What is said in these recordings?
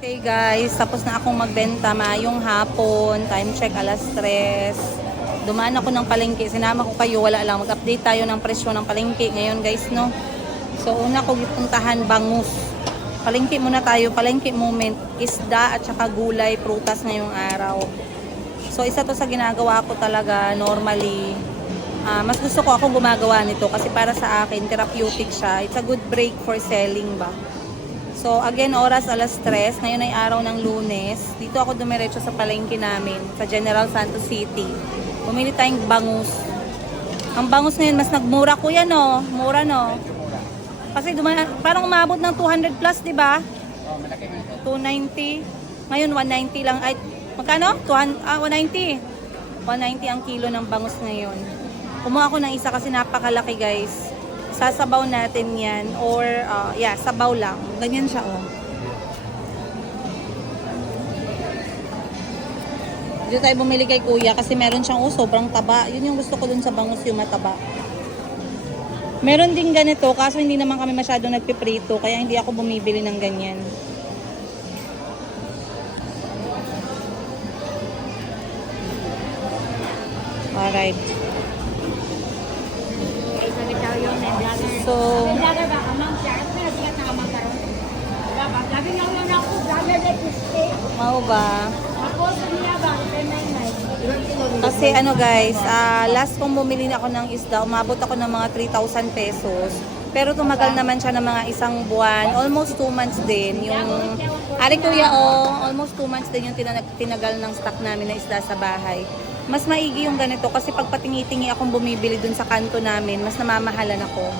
Okay guys, tapos na akong magbenta mayong hapon, time check alas 3. Dumaan ako ng palengke, sinama ko kayo, wala lang, mag-update tayo ng presyo ng palengke ngayon guys no. So una ko gipuntahan bangus. Palengke muna tayo, palengke moment, isda at saka gulay, prutas ngayong araw. So isa to sa ginagawa ko talaga normally. Mas gusto ko akong gumagawa nito kasi para sa akin therapeutic siya. It's a good break for selling ba. So again, oras alas 3. Ngayon ay araw ng Lunes. Dito ako dumiretso sa palengke namin sa General Santos City. Bumili tayong bangus. Ang bangus ngayon mas nagmura, kuya no. Mura no. Kasi parang umabot ng 200 plus, di ba? 290. Ngayon 190 lang. Ay, magkano? 190. 190 ang kilo ng bangus ngayon. Kumuha ako ng isa kasi napakalaki guys. Sasabaw natin yan or sabaw lang. Ganyan siya oh. Dito tayo bumili kay kuya kasi meron siyang sobrang taba. Yun yung gusto ko dun sa bangus, yung mataba. Meron din ganito kaso hindi naman kami masyadong nagpiprito kaya hindi ako bumibili ng ganyan. Alright. So, mau ba? Kasi ano guys, last kong bumili na ako ng isda, umabot ako ng mga 3,000 pesos. Pero tumagal naman siya ng mga isang buwan, almost 2 months din. Yung, kuya almost 2 months din yung tinagal ng stock namin na isda sa bahay. Mas maigi yung ganito kasi pag patingi-tingi akong bumibili dun sa kanto namin, mas namamahalan ako.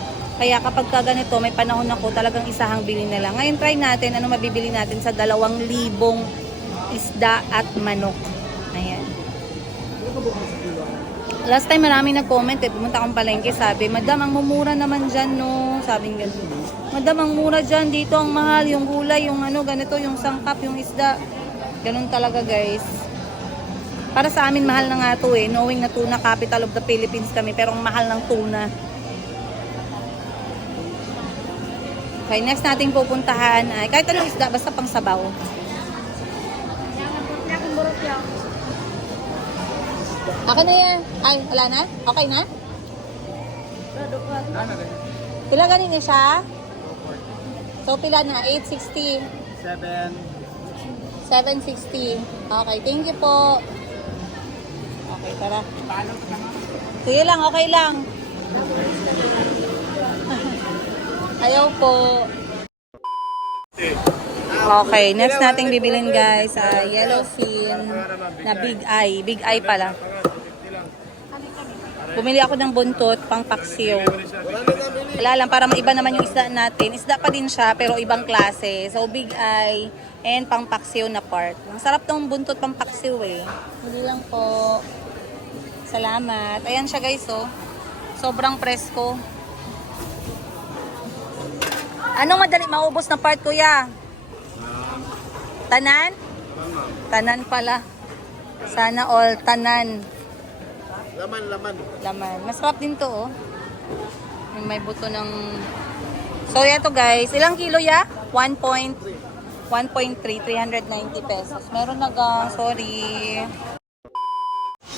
Kaya kapag ka ganito, may panahon ako, talagang isahang bili na lang. Ngayon try natin, ano mabibili natin sa 2,000 isda at manok. Ayan. Last time marami nag-comment pumunta akong palengke, sabi, Madam, ang mumura naman dyan, no? Sabi nga, Madam, ang mura dyan, dito ang mahal, yung gulay, yung ganito, yung sangkap, yung isda. Ganun talaga guys. Para sa amin, mahal na nga to knowing na tuna capital of the Philippines kami, pero ang mahal ng tuna. Okay, next nating pupuntahan ay kahit anong isda, basta pang sabaw. Ako na yan. Ay, wala na? Okay na? Pila ganin niya siya? So, pila na? 860? 760. Okay, thank you po. Okay, tara. Sige lang, okay lang. Ayaw po. Okay, next nating bibilin guys, yellowfin na big eye. Big eye pala. Bumili ako ng buntot, pang paksiw. Wala lang, para maiba naman yung isda natin. Isda pa din siya, pero ibang klase. So, big eye and pang paksiw na part. Ang sarap tong buntot pang paksiw Hindi lang po. Salamat. Ayan siya guys, oh. Sobrang presko. Anong madali maubos na part, kuya? Tanan? Tanan pala. Sana all tanan. Laman. Masarap din to, oh. Yung may buto ng... So, ito guys. Ilang kilo ya? 1.3. 390 pesos. Meron sorry.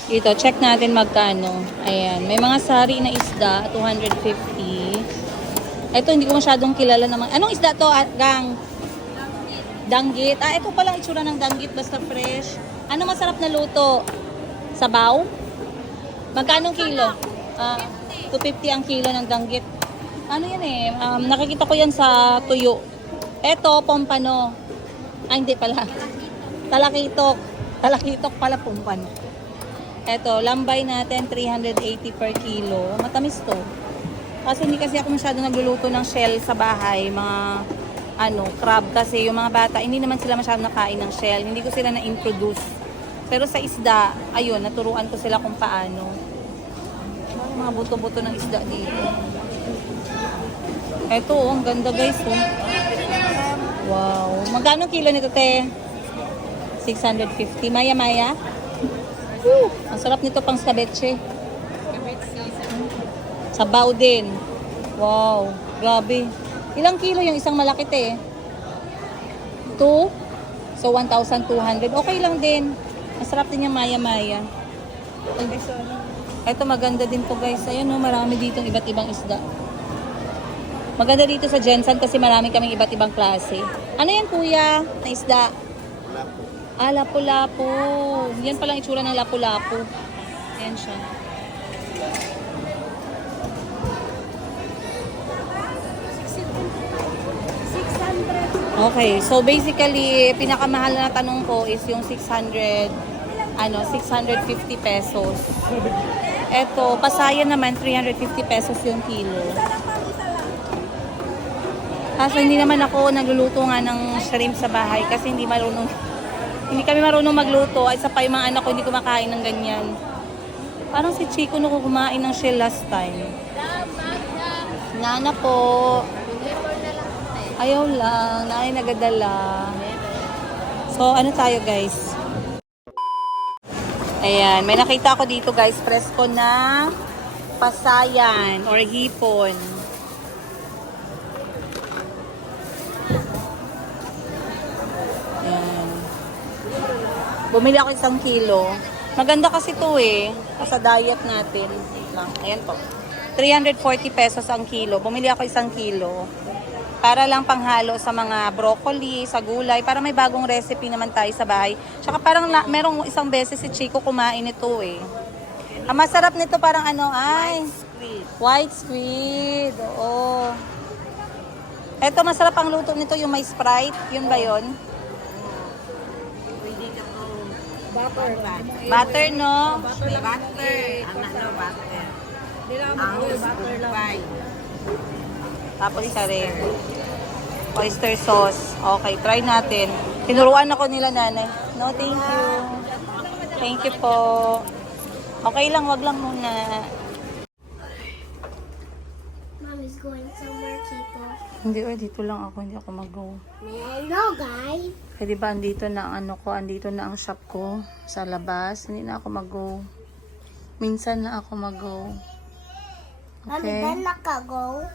Dito, check natin magkano. Ayan. May mga sari na isda. 250. Ito, hindi ko masyadong kilala naman. Anong isda to, gang? Danggit. Ito palang itsura ng danggit. Basta fresh. Ano masarap na luto? Sabaw? Magkano kilo? 250 ang kilo ng danggit. Ano yan nakikita ko yan sa tuyo. Ito, pompano. Hindi pala. Talakitok. Talakitok pala, pompano. Ito, lambay natin, 380 per kilo. Matamis to. Kasi hindi kasi ako masyado nagluluto ng shell sa bahay. Mga, crab. Kasi yung mga bata, hindi naman sila masyado nakain ng shell. Hindi ko sila na-introduce. Pero sa isda, ayun, naturuan ko sila kung paano. Mga buto-buto ng isda dito. Ito, ang ganda guys. Wow. Magkano kilo nito, te? 650. Maya-maya? Ang sarap nito pang scabeche. Sabaw din. Wow. Grabe. Ilang kilo yung isang malaki, te? 2? So, 1,200. Okay lang din. Masarap din yung maya-maya. Ito maganda din to guys. Ayun no, marami dito iba't ibang isda. Maganda dito sa Jensen kasi marami kaming iba't ibang klase. Ano yan kuya? Na isda? Lapo. Ah, lapu-lapu. Yan palang itsura ng lapu-lapu. Ayan siya. Okay, so basically, pinakamahal na tanong ko is yung 650 pesos. Eto, pasaya naman, 350 pesos yung kilo. Kaso hindi naman ako nagluluto nga ng shrimp sa bahay kasi hindi kami marunong magluto. Ay, isa pa yung mga anak ko hindi kumakain ng ganyan. Parang si Chico no kumain ng shell last time. Nana po. Ayaw lang, naay nagadala. So, ano tayo guys? Ayan, may nakita ako dito guys, presko na pasayan or hipon. Ayan. Bumili ako 1 kilo. Maganda kasi to eh, sa diet natin. Wait lang, ayan po. 340 pesos ang kilo. Bumili ako 1 kilo. Para lang panghalo sa mga broccoli, sa gulay, para may bagong recipe naman tayo sa bahay. Tsaka parang merong isang beses si Chico kumain nito eh. Ang masarap nito parang ano ay? White squid. Oo. Eto masarap ang luto nito yung may Sprite. Yun ba yun? Butter ba? Butter no? Butter. Ang ano, butter. Ang butter lang. Tapos kare. Oyster sauce. Okay, try natin. Tinuruan ako nila nanay. No, thank you. Thank you po. Okay lang, wag lang muna. Mom is going somewhere, Chico. Hindi, dito lang ako. Hindi ako mag-go. Hello, guys. Eh, di ba, andito na ang andito na ang shop ko sa labas. Hindi na ako mag-go. Minsan na ako mag-go. Mami, then naka-go.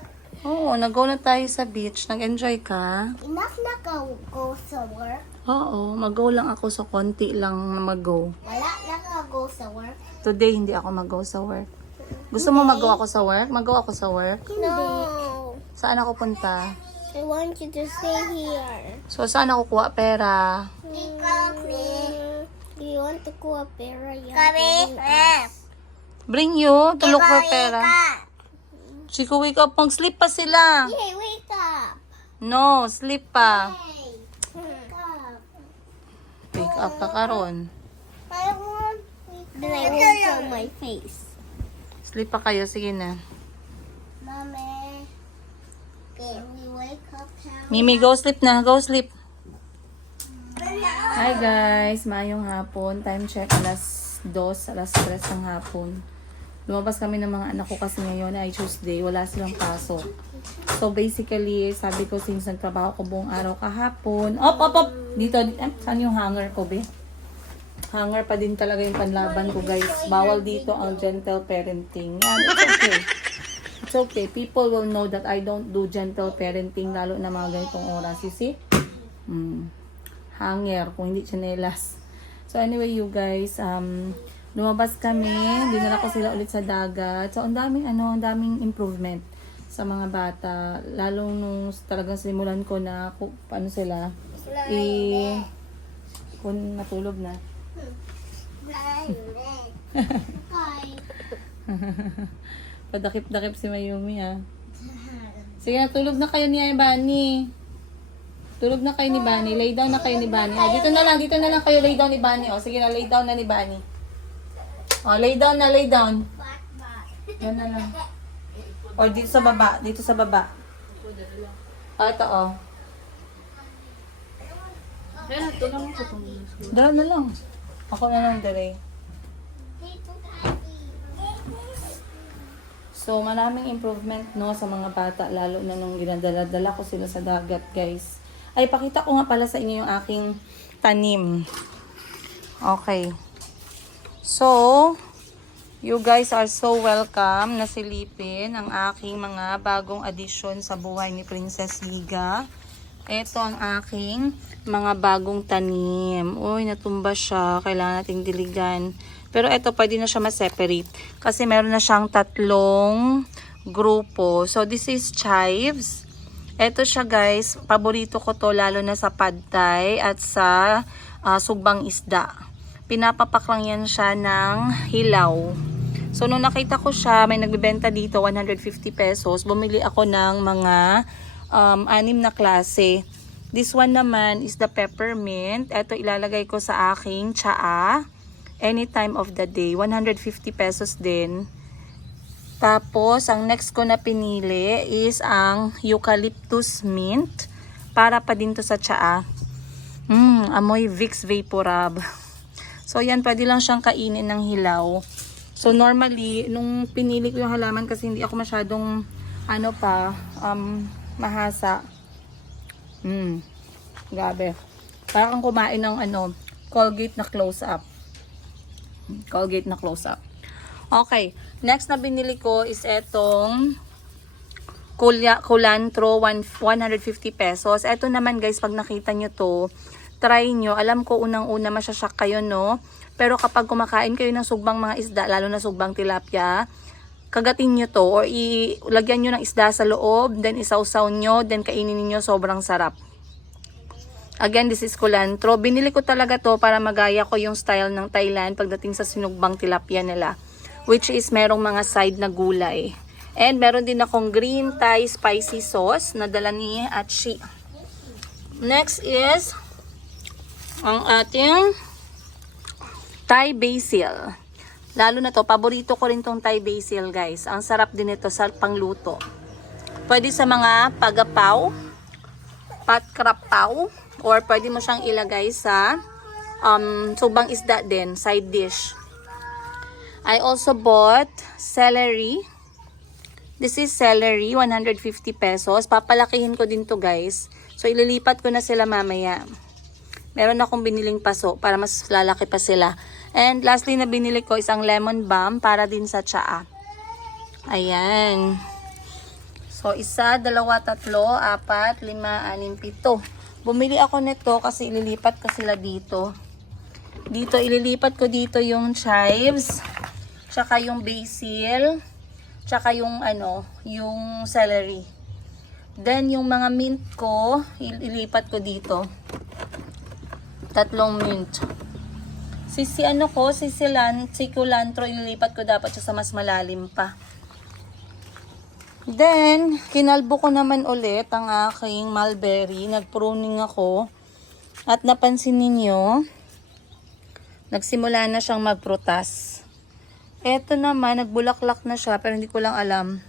Oo, nag-go na tayo sa beach. Nag-enjoy ka? Enough naka-go sa work. Oo, mag-go lang ako sa konti lang na mag-go. Wala naka-go sa work. Today, hindi ako mag-go sa work. Gusto mo mag-go ako sa work? Mag-go ako sa work? No. Saan ako punta? I want you to stay here. So, saan ako kuha pera? Do you want to go up there? Bring you to look for pera. Chico, wake up. Mag-sleep pa sila. Hey, wake up. No, sleep pa. Hey, wake up. Wake up ka karon. I want. Then I won't show my face. Sleep pa kayo. Sige na. Mommy, can we wake up now? Mimi, go sleep na. Go sleep. Hi guys, mayong hapon. Time check, alas 2, alas 3 ng hapon. Lumabas kami ng mga anak ko kasi ngayon ay Tuesday, wala silang pasok. So basically, sabi ko since nagtrabaho ko buong araw kahapon. Op! Dito, saan yung hanger ko, be? Hanger pa din talaga yung panlaban ko, guys. Bawal dito ang gentle parenting. Yan, it's okay. It's okay. People will know that I don't do gentle parenting, lalo na mga ganitong oras. You see? Hanger, kung hindi tsinelas. So anyway, you guys, lumabas kami, dinala ko sila ulit sa dagat. So, ang daming improvement sa mga bata. Lalo nung talagang simulan ko na paano sila kung natulog na. Padakip-dakip si Mayumi ha. Sige na, tulog na kayo ni Bani. Tulog na kayo ni Bani. Lay down na kayo ni Bani. Dito na lang kayo lay down ni Bani. Sige na, lay down na ni Bani. Lay down na, lay down. Yan na lang. Dito sa baba. Dito sa baba. Ito, Dala na lang. Ako na lang, Dere. So, maraming improvement, no, sa mga bata. Lalo na nung ginadala-dala ko sila sa dagat, guys. Ay, pakita ko nga pala sa inyo yung aking tanim. Okay. So, you guys are so welcome na silipin ang aking mga bagong addition sa buhay ni Princess Liga. Ito ang aking mga bagong tanim. Uy, natumba siya. Kailangan nating diligan. Pero ito, pwede na siya ma-separate. Kasi meron na siyang 3 grupo. So, this is chives. Ito siya guys. Paborito ko to lalo na sa pad thai at sa sugbang isda. Pinapapak lang yan siya ng hilaw. So, nung nakita ko siya, may nagbibenta dito, 150 pesos. Bumili ako ng mga 6 na klase. This one naman is the peppermint. Ito ilalagay ko sa aking tsaa. Any time of the day. 150 pesos din. Tapos, ang next ko na pinili is ang eucalyptus mint. Para pa din to sa tsaa. Amoy Vicks Vaporub. So, yan. Pwede lang siyang kainin ng hilaw. So, normally, nung pinili ko yung halaman kasi hindi ako masyadong, mahasa. Grabe. Parang kumain ng Colgate na close-up. Colgate na close-up. Okay. Next na binili ko is etong Culantro 150 pesos. Eto naman guys, pag nakita nyo to, try nyo. Alam ko unang-una masyashock kayo, no? Pero kapag kumakain kayo ng sugbang mga isda, lalo na sugbang tilapia, kagatin nyo to or ilagyan nyo ng isda sa loob, then isawsaw nyo, then kainin niyo, sobrang sarap. Again, this is culantro. Binili ko talaga to para magaya ko yung style ng Thailand pagdating sa sinugbang tilapia nila, which is merong mga side na gulay. And meron din akong green Thai spicy sauce na dala ni Achi. Next is ang ating Thai basil. Lalo na to, paborito ko rin tong Thai basil guys. Ang sarap din ito sa pangluto. Pwede sa mga pagapaw, patkrapaw, or pwede mo siyang ilagay sa subang isda din, side dish. I also bought celery. This is celery, 150 pesos. Papalakihin ko din to guys. So ililipat ko na sila mamaya. Meron akong biniling paso para mas lalaki pa sila. And lastly na binili ko isang lemon balm para din sa tsaa. Ayan. So 1, 2, 3, 4, 5, 6, 7. Bumili ako nito kasi ililipat ko sila dito. Dito ililipat ko dito yung chives, tsaka yung basil, tsaka yung yung celery. Then yung mga mint ko, ilipat ko dito. 3 mint. Si culantro, ililipat ko dapat siya sa mas malalim pa. Then, kinalbo ko naman ulit ang aking mulberry. Nag-pruning ako. At napansin ninyo, nagsimula na siyang magprutas. Eto naman, nagbulaklak na siya, pero hindi ko lang alam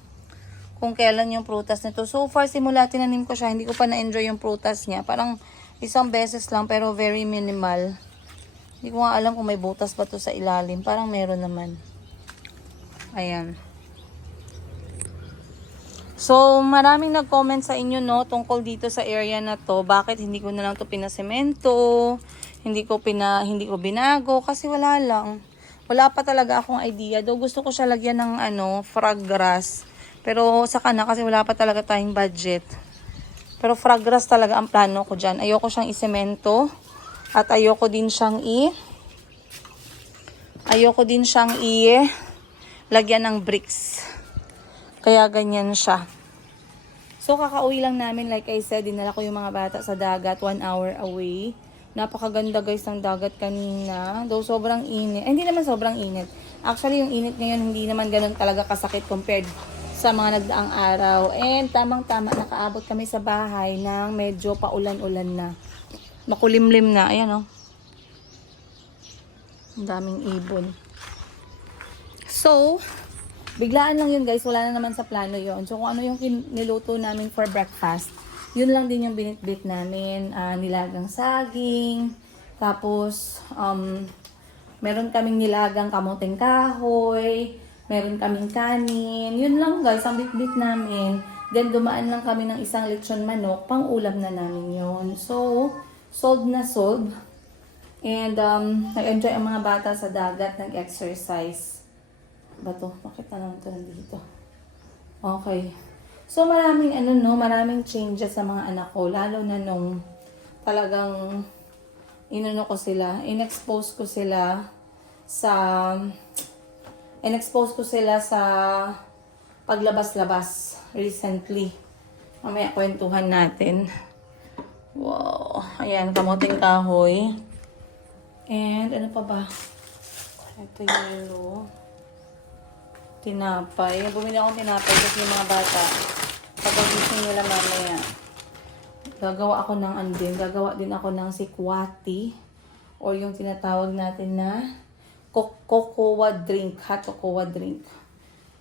kung kailan yung prutas nito. So far, simula tinanim ko siya, hindi ko pa na-enjoy yung prutas niya. Parang isang beses lang, pero very minimal. Hindi ko nga alam kung may butas ba to sa ilalim. Parang meron naman. Ayan. So, maraming nag-comment sa inyo, no, tungkol dito sa area na to. Bakit hindi ko na lang to pinasemento? Hindi ko binago kasi wala lang. Wala pa talaga akong idea. Do gusto ko siya lagyan ng frog grass. Pero saka na kasi wala pa talaga tayong budget. Pero frog grass talaga ang plano ko diyan. Ayoko siyang isemento. At ayoko din siyang lagyan ng bricks. Kaya ganyan siya. So, kakauwi lang namin. Like I said, dinala ko yung mga bata sa dagat 1 hour away. Napakaganda guys ng dagat kanina. Though sobrang init. Hindi naman sobrang init. Actually, yung init ngayon hindi naman ganun talaga kasakit compared sa mga nagdaang araw. And tamang-tama, nakaabot kami sa bahay ng medyo paulan-ulan na. Makulimlim na. Ayan, oh. Ang daming ibon. So, biglaan lang yun guys. Wala na naman sa plano yun. So, kung ano yung niluto namin for breakfast, yun lang din yung binitbit namin. Nilagang saging. Tapos, meron kaming nilagang kamuting kahoy. Meron kaming kanin. Yun lang guys, ang bitbit namin. Then, dumaan lang kami ng isang lechon manok. Pang ulam na namin yun. So, sold na sold. And, nag-enjoy ang mga bata sa dagat. Nag-exercise. Bakit na lang ito nandito? Okay. So maraming ano no, maraming changes sa mga anak ko, lalo na nung talagang inano ko sila, in-expose ko sila sa paglabas-labas recently. Mamaya kwentuhan natin. Wow, ayan, kamuting kahoy. And ano pa ba? Ito yellow. Tinapay. Bumili akong tinapay kasi yung mga bata, pag-gising nila mamaya, gagawa din ako ng sikwati or yung tinatawag natin na cocoa drink, hot cocoa drink.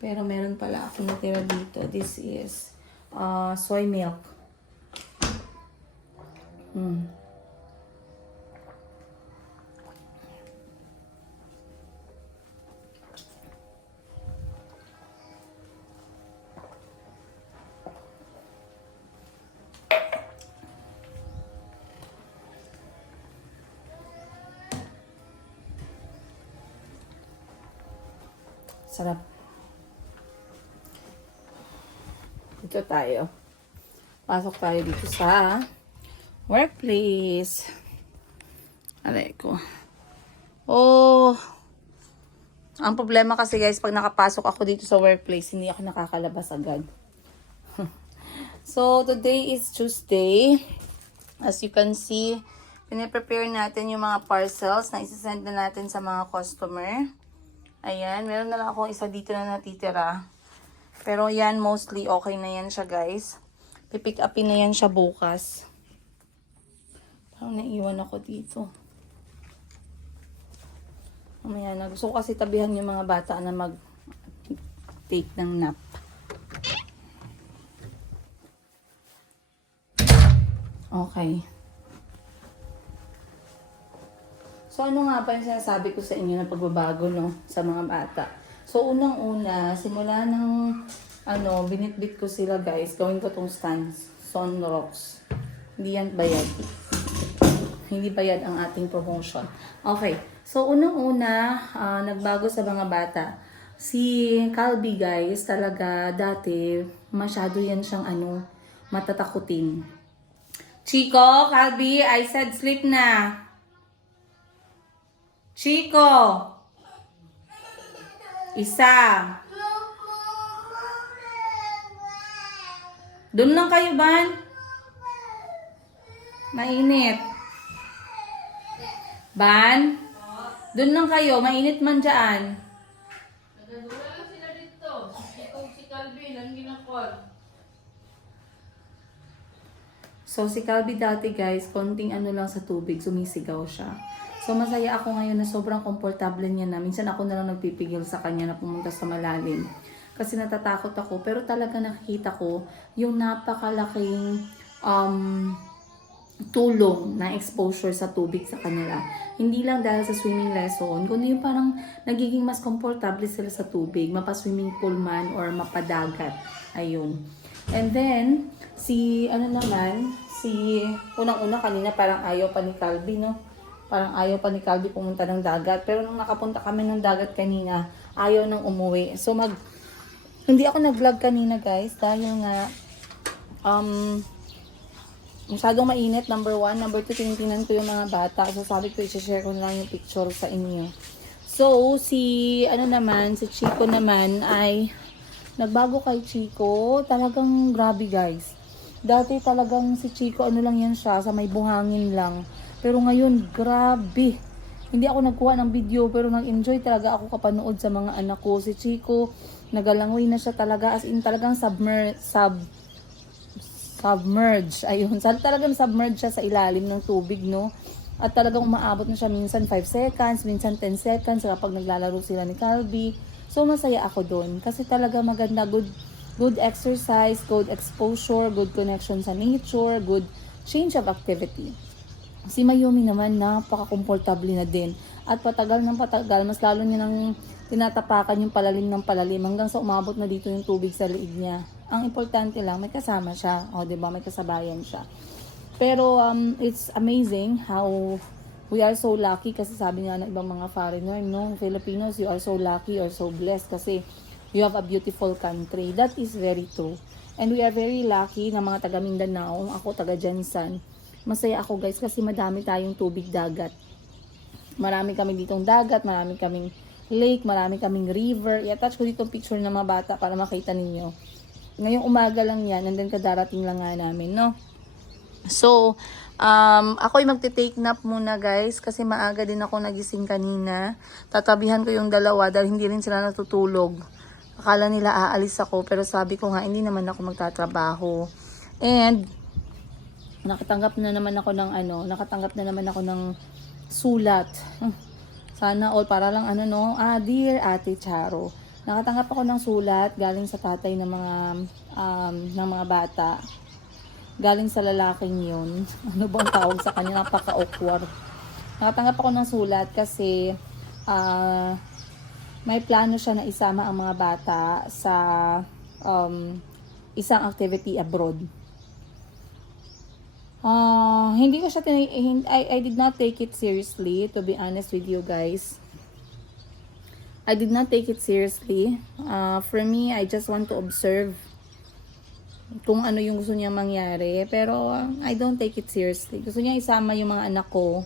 Pero meron pala ako natira dito. This is soy milk. Sarap. Dito tayo. Pasok tayo dito sa workplace. Aray ko. Oh. Ang problema kasi guys, pag nakapasok ako dito sa workplace, hindi ako nakakalabas agad. So, today is Tuesday. As you can see, piniprepare natin yung mga parcels na isasend na natin sa mga customer. Ayan, meron na lang akong isa dito na natitira. Pero yan, mostly okay na yan siya guys. Pipick upin na yan siya bukas. Parang naiwan ako dito. Mamaya na. Gusto ko kasi tabihan yung mga bata na mag-take ng nap. Okay. So, ano nga ba yung sinasabi ko sa inyo na pagbabago, no? Sa mga bata. So, unang-una, simula ng, binitbit ko sila, guys. Gawin ko tong stands. Sunrocks. Hindi yan bayad. Hindi bayad ang ating promotion. Okay. So, unang-una, nagbago sa mga bata. Si Calby, guys, talaga, dati, masyado yan siyang, matatakutin. Chico, Calby, I said sleep na. Chico! Isa. Doon lang kayo, Ban? Mainit. Ban? Doon lang kayo. Mainit man dyan. Nagdadula lang sila dito. Si Calvin, ang ginakon. So, si Calby dati, guys, konting lang sa tubig, sumisigaw siya. So, masaya ako ngayon na sobrang komportable niya na. Minsan ako na lang nagpipigil sa kanya na pumunta sa malalim. Kasi natatakot ako. Pero talaga nakikita ko yung napakalaking tulong na exposure sa tubig sa kanila. Hindi lang dahil sa swimming lesson, kundi yung parang nagiging mas komportable sila sa tubig. Mapa-swimming pool man or mapadagat. Ayun. And then, unang-una kanina parang ayaw pa ni Calby, no? Parang ayaw pa ni Calby pumunta ng dagat. Pero nung nakapunta kami ng dagat kanina, ayaw nang umuwi. So, hindi ako nag-vlog kanina, guys. Dahil nga, masyadong mainit, number 1. Number 2, tinitingnan ko yung mga bata. So, sabi ko, i-share ko lang yung picture sa inyo. So, si Chico naman ay, nagbago kay Chico. Talagang grabe, guys. Dati talagang si Chico, lang yan siya, sa may buhangin lang. Pero ngayon, grabe. Hindi ako nagkuha ng video, pero nag-enjoy talaga ako kapanood sa mga anak ko. Si Chico, nagalangoy na siya talaga, as in talagang submerge. Ayun, talagang submerge siya sa ilalim ng tubig, no? At talagang umaabot na siya minsan 5 seconds, minsan 10 seconds kapag naglalaro sila ni Calby. So, masaya ako doon. Kasi talaga maganda, good exercise, good exposure, good connection sa nature, good change of activity. Si Mayumi naman, napaka-komportable na din. At patagal ng patagal, mas lalo niya nang tinatapakan yung palalim ng palalim hanggang sa umabot na dito yung tubig sa liig niya. Ang importante lang, may kasama siya. O, diba? May kasabayan siya. Pero, it's amazing how we are so lucky kasi sabi nga ng ibang mga foreigner, no? Filipinos, you are so lucky or so blessed kasi you have a beautiful country. That is very true. And we are very lucky na mga taga Mindanao, ako taga Jansan. Masaya ako guys kasi madami tayong tubig dagat. Marami kami ditong dagat, marami kaming lake, marami kaming river. I-attach ko dito picture ng mga bata para makita ninyo. Ngayong umaga lang yan, and then kadarating lang nga namin, no? So, ako'y magte-take nap muna guys kasi maaga din ako nagising kanina. Tatabihan ko yung dalawa dahil hindi rin sila natutulog. Akala nila aalis ako pero sabi ko nga hindi naman ako magtatrabaho. And nakatanggap na naman ako ng sulat. Sana all para lang Dear Ate Charo. Nakatanggap ako ng sulat galing sa tatay ng mga bata. Galing sa lalaking yun. Ano bang tawag sa kanya? Napaka-awkward. Nakatanggap ako ng sulat kasi may plano siya na isama ang mga bata sa isang activity abroad. Hindi ko siya I did not take it seriously, to be honest with you guys. I did not take it seriously. For me, I just want to observe kung ano yung gusto niya mangyari. Pero I don't take it seriously. Gusto niya isama yung mga anak ko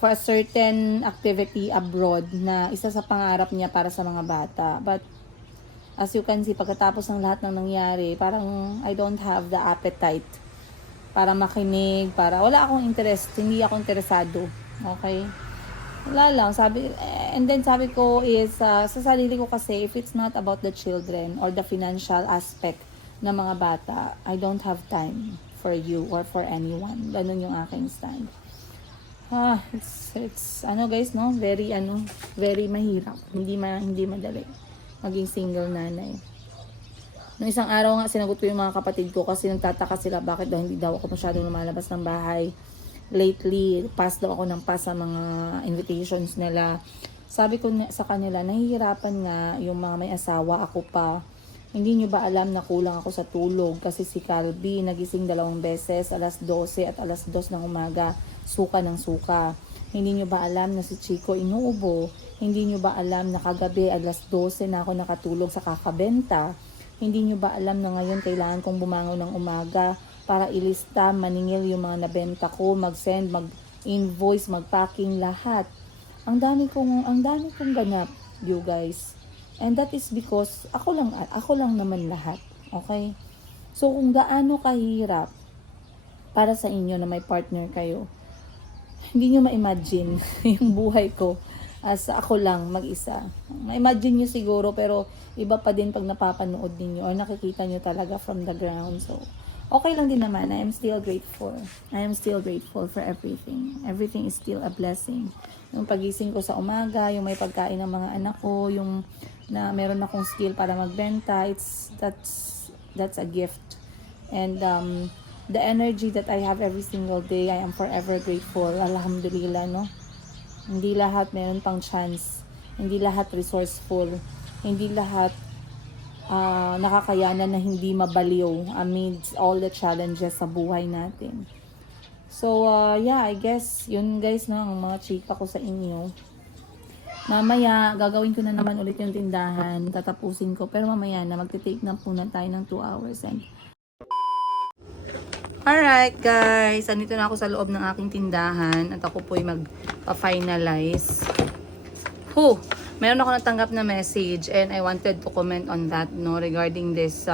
for a certain activity abroad na isa sa pangarap niya para sa mga bata. But as you can see, pagkatapos ng lahat ng nangyari, parang I don't have the appetite para makinig, wala akong interest, hindi ako interesado. Okay? Wala lang, and then sabi ko is, sa sarili ko kasi, if it's not about the children or the financial aspect ng mga bata, I don't have time for you or for anyone. Ganun yung aking stand. It's guys, no? Very mahirap. Hindi madali maging single nanay. Noong isang araw nga, sinagot ko yung mga kapatid ko kasi nagtataka sila bakit daw hindi daw ako masyadong lumalabas ng bahay. Lately, pass daw ako ng pass sa mga invitations nila. Sabi ko sa kanila, nahihirapan nga yung mga may asawa, ako pa. Hindi nyo ba alam na kulang ako sa tulog? Kasi si Calby nagising 2 beses, alas 12 at alas 2 ng umaga, suka ng suka. Hindi nyo ba alam na si Chico inuubo? Hindi nyo ba alam na kagabi alas 12 na ako nakatulog sa kakabenta? Hindi nyo ba alam na ngayon kailangan kong bumangon ng umaga para ilista, maningil yung mga nabenta ko, mag-send, mag-invoice, mag-packing, lahat. Ang dami kong ganap, you guys. And that is because ako lang naman lahat. Okay? So kung gaano kahirap para sa inyo na may partner kayo, hindi nyo ma-imagine yung buhay ko as ako lang mag-isa. Ma-imagine nyo siguro pero iba pa din pag napapanood ninyo or nakikita nyo talaga from the ground. So okay lang din naman. I am still grateful. I am still grateful for everything. Everything is still a blessing. Yung pagising ko sa umaga, yung may pagkain ng mga anak ko, yung na meron akong skill para magbenta, that's a gift. And the energy that I have every single day, I am forever grateful. Alhamdulillah, no? Hindi lahat meron pang chance. Hindi lahat resourceful. Hindi lahat nakakayanan na hindi mabaliw amidst all the challenges sa buhay natin. So, I guess, yun guys, no, ang mga chika ko sa inyo. Mamaya, gagawin ko na naman ulit yung tindahan, tatapusin ko, pero mamaya na, magte-take na po na tayo ng 2 hours. Alright guys, andito na ako sa loob ng aking tindahan at ako po'y magpa-finalize. Meron ako natanggap na message and I wanted to comment on that, no, regarding this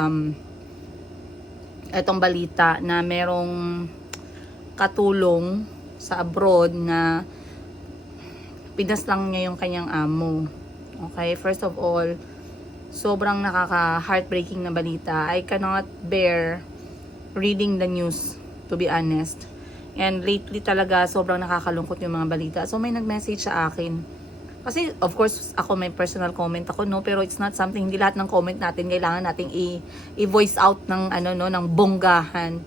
etong balita na merong katulong sa abroad na pinaslang niya yung kanyang amo. Okay, first of all, sobrang nakaka-heartbreaking na balita. I cannot bear reading the news, to be honest. And lately talaga sobrang nakakalungkot yung mga balita. So may nag-message sa akin. Kasi of course ako may personal comment ako, no, pero it's not something, hindi lahat ng comment natin kailangan nating i-voice out ng ng bonggahan.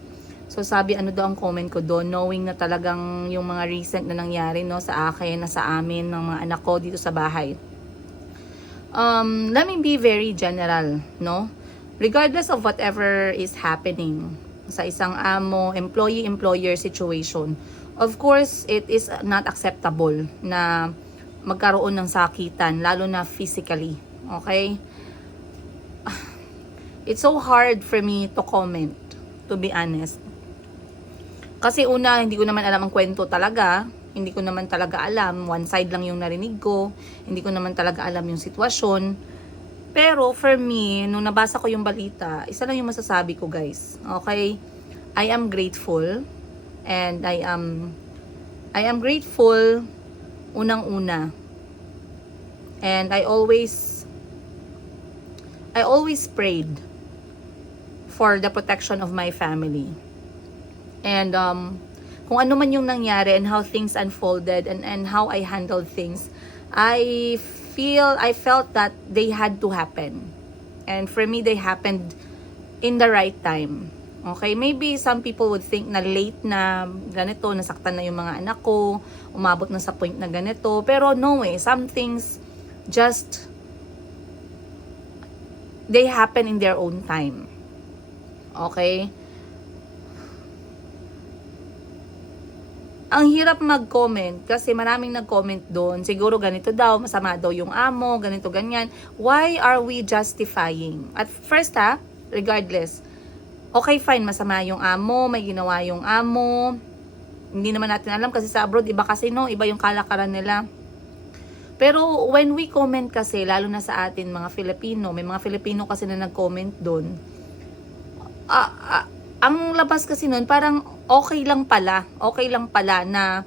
So sabi daw ang comment ko doon, knowing na talagang yung mga recent na nangyari, no, sa akin, na sa amin, ng mga anak ko dito sa bahay. Let me be very general, no? Regardless of whatever is happening sa isang amo, employee-employer situation, of course, it is not acceptable na magkaroon ng sakitan, lalo na physically. Okay? it's so hard for me to comment, to be honest. Kasi una, hindi ko naman alam ang kwento talaga. Hindi ko naman talaga alam. One side lang yung narinig ko. Hindi ko naman talaga alam yung sitwasyon. Pero for me, nung nabasa ko yung balita, isa lang yung masasabi ko, guys. Okay? I am grateful. And I am grateful unang-una. And I always prayed for the protection of my family. And kung ano man yung nangyari and how things unfolded and how I handled things, I felt that they had to happen. And for me, they happened in the right time. Okay, maybe some people would think na late na ganito, nasaktan na yung mga anak ko, umabot na sa point na ganito. Pero no way, some things just, they happen in their own time. Okay? Ang hirap mag-comment kasi maraming nag-comment doon. Siguro ganito daw, masama daw yung amo, ganito, ganyan. Why are we justifying? At first regardless, okay fine, masama yung amo, may ginawa yung amo. Hindi naman natin alam kasi sa abroad, iba kasi no, iba yung kalakaran nila. Pero when we comment kasi, lalo na sa atin mga Filipino, may mga Filipino kasi na nag-comment doon. Ang labas kasi nun, parang okay lang pala na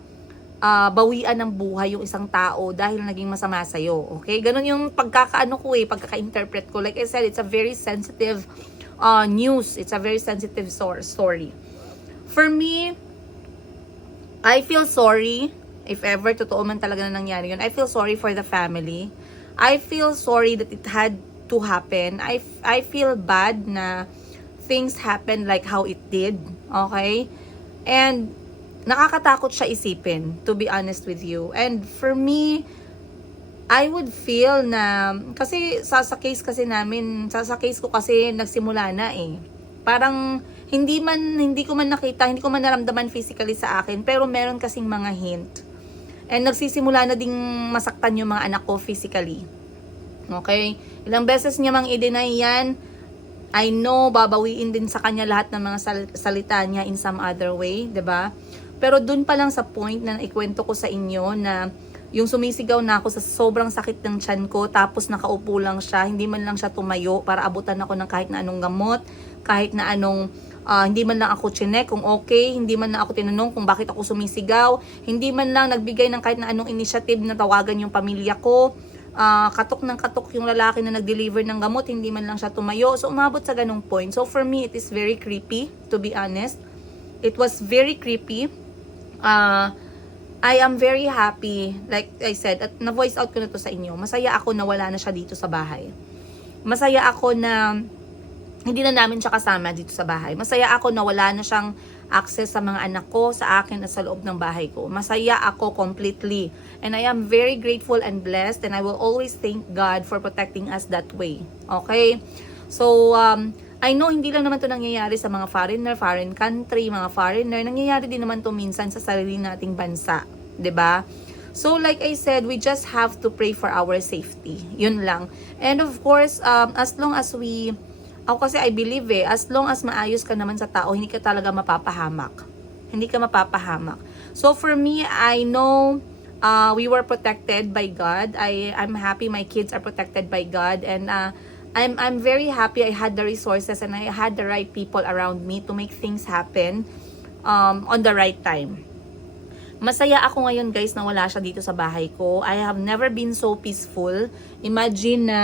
bawian ng buhay yung isang tao dahil naging masama sa'yo. Okay? Ganun yung pagkakaano ko pagkaka-interpret ko. Like I said, it's a very sensitive news. It's a very sensitive story. For me, I feel sorry. If ever, totoo man talaga na nangyari yun. I feel sorry for the family. I feel sorry that it had to happen. I feel bad na things happen like how it did. Okay? And nakakatakot siya isipin, to be honest with you. And for me, I would feel na, kasi sa case kasi namin, sa case ko kasi nagsimula na Parang hindi ko man nakita, hindi ko man naramdaman physically sa akin, pero meron kasing mga hint. And nagsisimula na ding masaktan yung mga anak ko physically. Okay? Ilang beses niya mang i-deny yan. I know, babawiin din sa kanya lahat ng mga salita niya in some other way, 'di ba? Pero dun pa lang sa point na ikwento ko sa inyo na yung sumisigaw na ako sa sobrang sakit ng tiyan ko, tapos nakaupo lang siya, hindi man lang siya tumayo para abutan ako ng kahit na anong gamot, kahit na anong, hindi man lang ako chinek kung okay, hindi man lang ako tinanong kung bakit ako sumisigaw, hindi man lang nagbigay ng kahit na anong initiative na tawagan yung pamilya ko. Katok ng katok yung lalaki na nag-deliver ng gamot, hindi man lang siya tumayo. So umabot sa ganung point. So for me, it is very creepy, to be honest. It was very creepy. I am very happy, like I said, at na-voice out ko na to sa inyo. Masaya ako na wala na siya dito sa bahay. Masaya ako na hindi na namin siya kasama dito sa bahay. Masaya ako na wala na siyang access sa mga anak ko, sa akin at sa loob ng bahay ko. Masaya ako completely. And I am very grateful and blessed, and I will always thank God for protecting us that way. Okay? So, I know hindi lang naman to nangyayari sa mga foreigner, foreign country, mga foreigner. Nangyayari din naman to minsan sa sarili nating bansa. 'Di ba? So, like I said, we just have to pray for our safety. Yun lang. And of course, as long as ako kasi I believe as long as maayos ka naman sa tao, hindi ka talaga mapapahamak. Hindi ka mapapahamak. So for me, I know we were protected by God. I'm happy my kids are protected by God, and I'm very happy I had the resources and I had the right people around me to make things happen on the right time. Masaya ako ngayon guys na wala siya dito sa bahay ko. I have never been so peaceful. Imagine na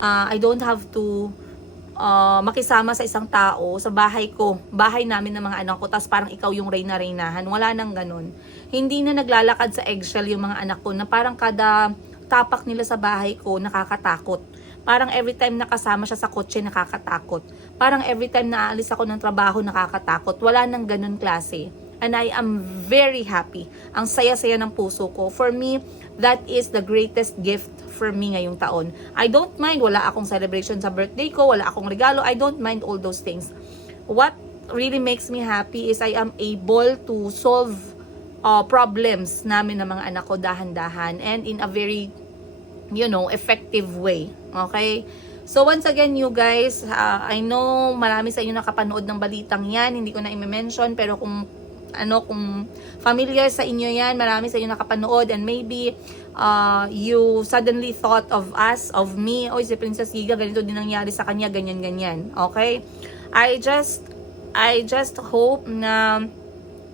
I don't have to makisama sa isang tao sa bahay ko, bahay namin ng mga anak ko, tapos parang ikaw yung reyna-reynahan. Wala nang ganun. Hindi na naglalakad sa eggshell yung mga anak ko na parang kada tapak nila sa bahay ko nakakatakot. Parang every time nakasama siya sa kotse nakakatakot. Parang every time naalis ako ng trabaho nakakatakot. Wala nang ganun klase. And I am very happy. Ang saya-saya ng puso ko. For me, that is the greatest gift for me ngayong taon. I don't mind, wala akong celebration sa birthday ko, wala akong regalo, I don't mind all those things. What really makes me happy is I am able to solve problems namin ng mga anak ko dahan-dahan and in a very, effective way. Okay? So once again you guys, I know marami sa inyo nakapanood ng balitang yan, hindi ko na i-mention, pero kung kung familiar sa inyo yan, marami sa inyo nakapanood, and maybe you suddenly thought of us, of me, oy si Princess Giga, ganito din nangyari sa kanya, ganyan. Okay? I just hope na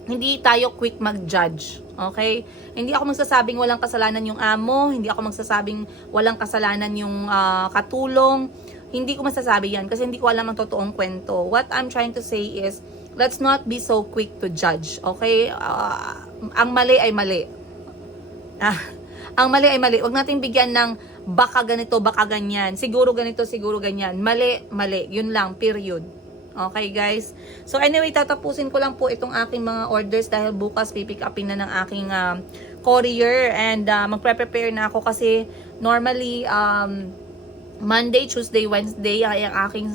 hindi tayo quick mag-judge. Okay? Hindi ako magsasabing walang kasalanan yung amo, hindi ako magsasabing walang kasalanan yung katulong. Hindi ko masasabi yan kasi hindi ko alam ang totoong kwento. What I'm trying to say is, let's not be so quick to judge. Okay? Ang mali ay mali. Ang mali ay mali. Huwag nating bigyan ng baka ganito, baka ganyan. Siguro ganito, siguro ganyan. Mali, mali. Yun lang, period. Okay guys? So anyway, tatapusin ko lang po itong aking mga orders dahil bukas pipick upin na ng aking courier, and magpre-prepare na ako kasi normally Monday, Tuesday, Wednesday ay ang aking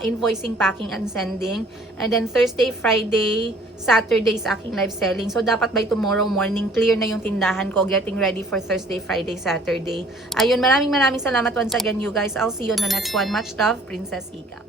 invoicing, packing, and sending. And then Thursday, Friday, Saturday is aking live selling. So dapat by tomorrow morning, clear na yung tindahan ko, getting ready for Thursday, Friday, Saturday. Ayun, maraming salamat once again you guys. I'll see you on the next one. Much love, Princess Giga.